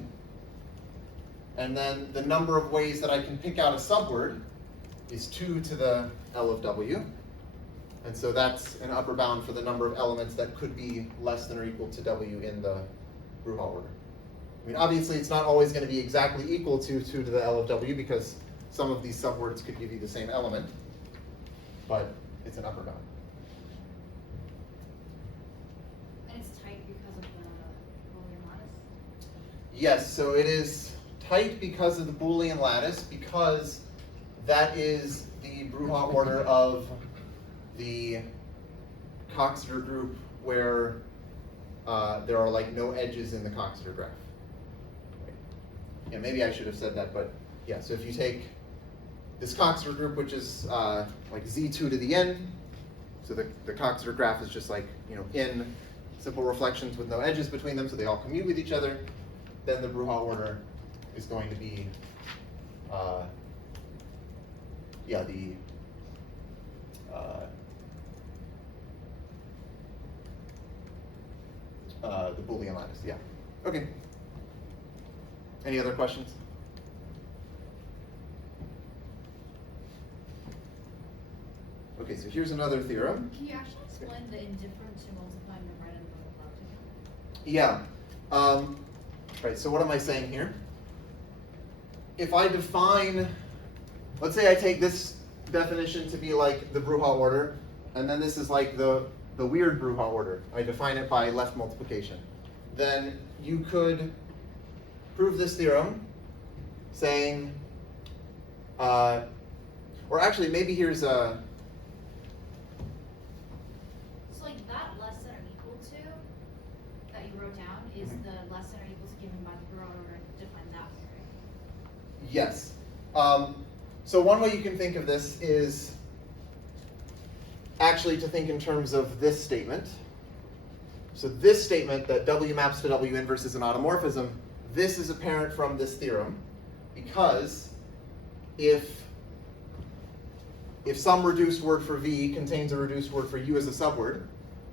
And then the number of ways that I can pick out a subword is 2 to the L of W. And so that's an upper bound for the number of elements that could be less than or equal to W in the Bruhat order. I mean, obviously it's not always going to be exactly equal to 2 to the L of W because some of these subwords could give you the same element, but it's an upper bound. And it's tight because of the Boolean lattice? Yes, so it is tight because of the Boolean lattice, because that is the Bruhat order of the Coxeter group where there are like no edges in the Coxeter graph. Right. Yeah, maybe I should have said that, but yeah, so if you take this Coxeter group, which is like Z2 to the N, so the Coxeter graph is just like, you know, N simple reflections with no edges between them, so they all commute with each other, then the Bruhat order is going to be, the Boolean lattice, yeah. Okay. Any other questions? Okay, so here's another theorem. Can you actually explain the indifference to multiplying the right and the left again? Yeah. Right, so what am I saying here? If I define, let's say I take this definition to be like the Bruhat order, and then this is like the weird Bruhat order. I define it by left multiplication. Then you could prove this theorem saying, or actually maybe here's a, So like that less than or equal to that you wrote down is the less than or equal to given by the Bruhat order defined that way, right? yes. So one way you can think of this is actually to think in terms of this statement. So this statement that W maps to W inverse is an automorphism, this is apparent from this theorem because if some reduced word for V contains a reduced word for U as a subword,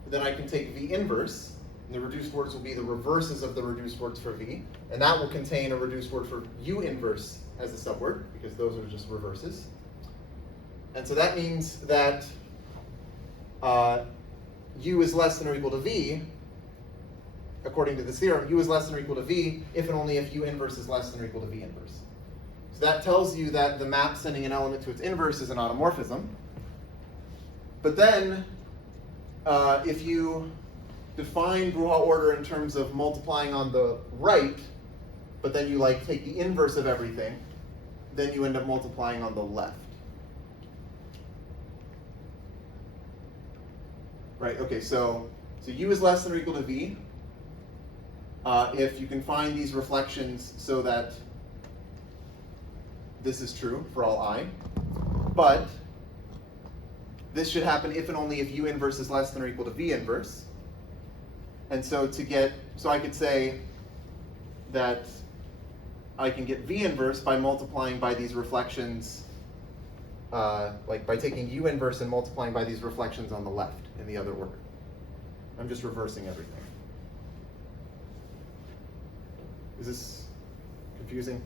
then I can take V inverse, and the reduced words will be the reverses of the reduced words for V, and that will contain a reduced word for U inverse as a subword, because those are just reverses. And so that means that U is less than or equal to V, according to this theorem, U is less than or equal to V if and only if U inverse is less than or equal to V inverse. So that tells you that the map sending an element to its inverse is an automorphism. But then, if you define Bruhat order in terms of multiplying on the right, but then you like take the inverse of everything, then you end up multiplying on the left. Right, okay, so U is less than or equal to V. If you can find these reflections so that this is true for all I, but this should happen if and only if U inverse is less than or equal to V inverse. And so so I could say that I can get V inverse by multiplying by these reflections, like by taking U inverse and multiplying by these reflections on the left in the other order. I'm just reversing everything. Is this confusing?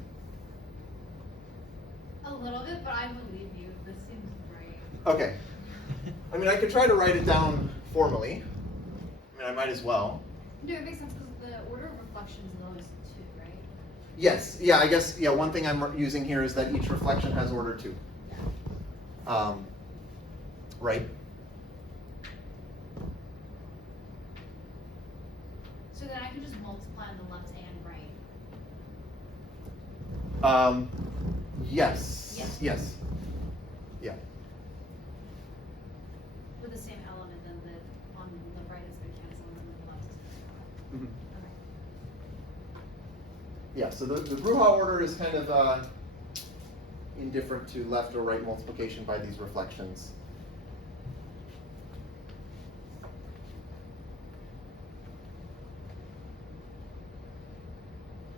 A little bit, but I believe you. This seems right. Okay. I mean, I could try to write it down formally. I mean, I might as well. No, it makes sense because the order of reflections is always 2, right? Yes, yeah, I guess, yeah, one thing I'm using here is that each reflection has order 2. Right? So then I can just multiply on the left and right. Yes. Yes. Yes. Yeah. With the same element, then on the right is going to cancel and then the left is going to Mhm. Okay. Yeah, so the Bruhat order is kind of indifferent to left or right multiplication by these reflections.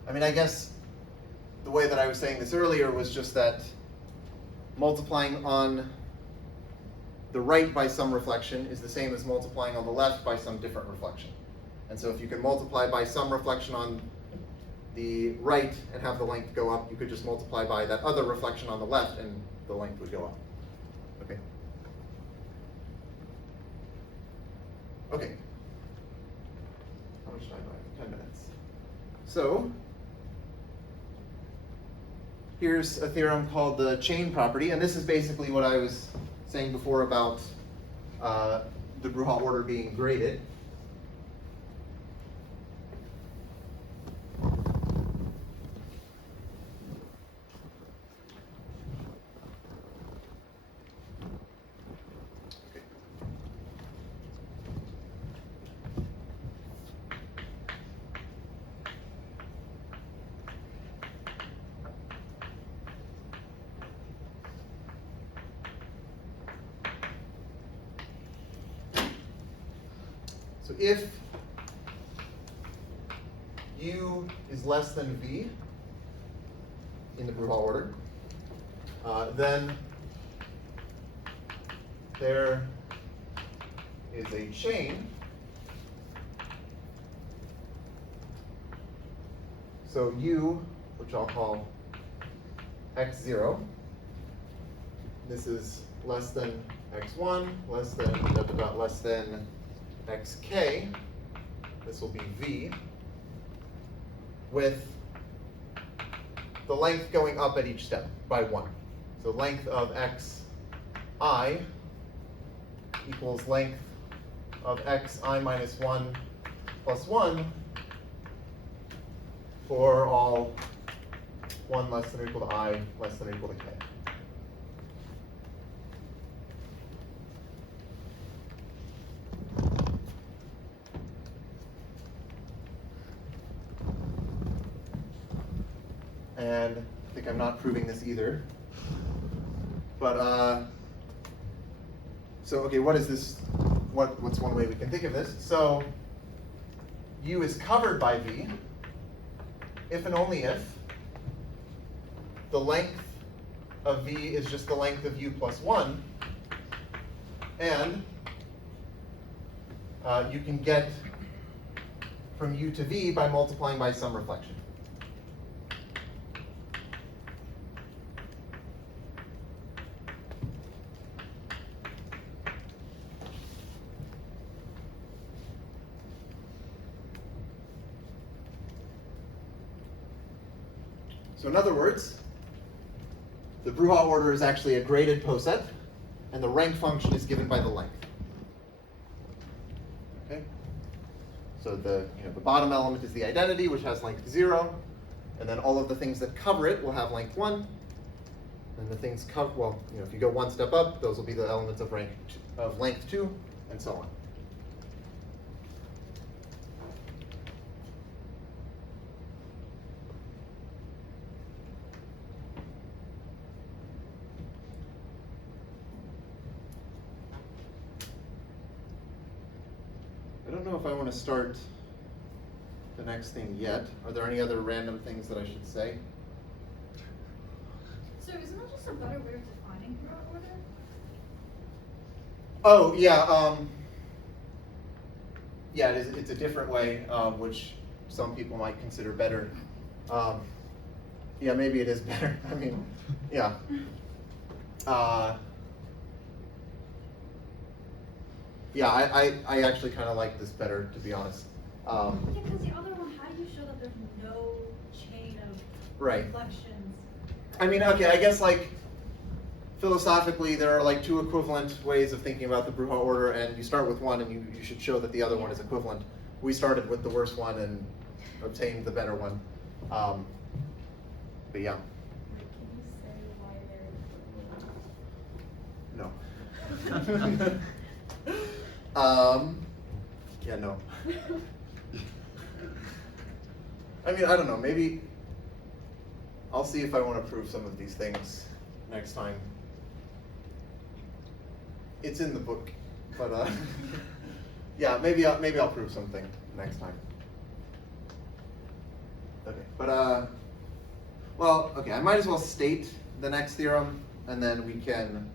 I mean, I guess the way that I was saying this earlier was just that multiplying on the right by some reflection is the same as multiplying on the left by some different reflection. And so if you can multiply by some reflection on the right and have the length go up, you could just multiply by that other reflection on the left and the length would go up. Okay. Okay. How much time do I have? 10 minutes. So, here's a theorem called the chain property, and this is basically what I was saying before about the Bruhat order being graded. So if U is less than V in the Bruhat order, then there is a chain. So U, which I'll call x0, this is less than x1, less than dot dot dot, less than xk, this will be V, with the length going up at each step by 1. So length of xi equals length of xi minus 1 plus 1 for all 1 less than or equal to I less than or equal to k. And I think I'm not proving this either. But, so okay, what is this? What's one way we can think of this? So, U is covered by V if and only if the length of V is just the length of U plus 1, and you can get from U to V by multiplying by some reflection. So in other words, the Bruhat order is actually a graded poset, and the rank function is given by the length. Okay. So the bottom element is the identity, which has length 0, and then all of the things that cover it will have length 1, and the things if you go one step up, those will be the elements of length 2, and so on. I don't know if I want to start the next thing yet. Are there any other random things that I should say? So isn't that just a better way of defining Bruhat order? Oh, yeah. Yeah, it is. It's a different way, which some people might consider better. Yeah, maybe it is better. I mean, yeah. Yeah, I actually kind of like this better, to be honest. Yeah, because the other one, how do you show that there's no chain of Right. reflections? I mean, okay, I guess like philosophically there are like two equivalent ways of thinking about the Bruhat order, and you start with one and you should show that the other one is equivalent. We started with the worst one and obtained the better one. But yeah. Wait, can you say why they're equivalent? No. Yeah, no. I mean, I don't know, maybe I'll see if I want to prove some of these things next time. It's in the book, but yeah, maybe I'll prove something next time. Okay, but well, okay, I might as well state the next theorem, and then we can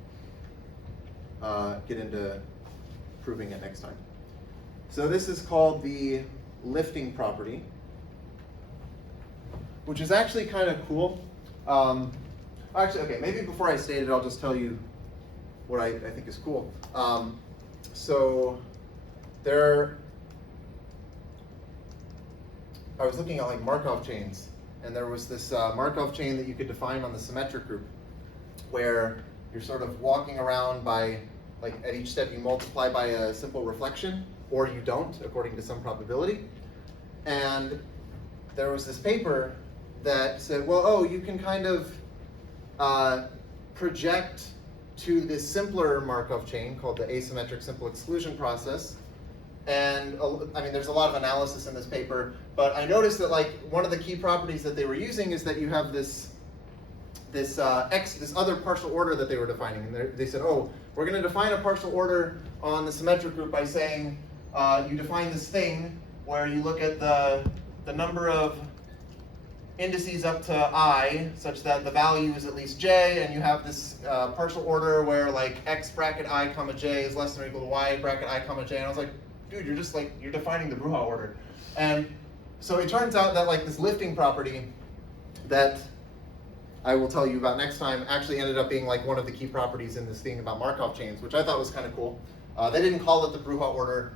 get into proving it next time. So this is called the lifting property, which is actually kind of cool. Actually, okay, maybe before I state it, I'll just tell you what I think is cool. So I was looking at like Markov chains, and there was this Markov chain that you could define on the symmetric group, where you're sort of walking around by, like at each step you multiply by a simple reflection, or you don't, according to some probability. And there was this paper that said, well, oh, you can kind of project to this simpler Markov chain called the asymmetric simple exclusion process. And I mean, there's a lot of analysis in this paper, but I noticed that like one of the key properties that they were using is that you have this other partial order that they were defining. And they said, oh, we're going to define a partial order on the symmetric group by saying you define this thing where you look at the number of indices up to I, such that the value is at least j, and you have this partial order where like x bracket I comma j is less than or equal to y bracket I comma j. And I was like, dude, you're defining the Bruja order. And so it turns out that like this lifting property that I will tell you about next time actually ended up being like one of the key properties in this thing about Markov chains, which I thought was kind of cool. They didn't call it the Bruja order,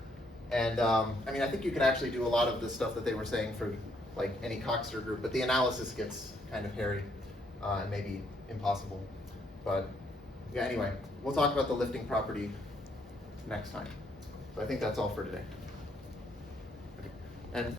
and I mean, I think you could actually do a lot of the stuff that they were saying for like any Coxeter group, but the analysis gets kind of hairy and maybe impossible. But yeah, anyway, we'll talk about the lifting property next time. So I think that's all for today.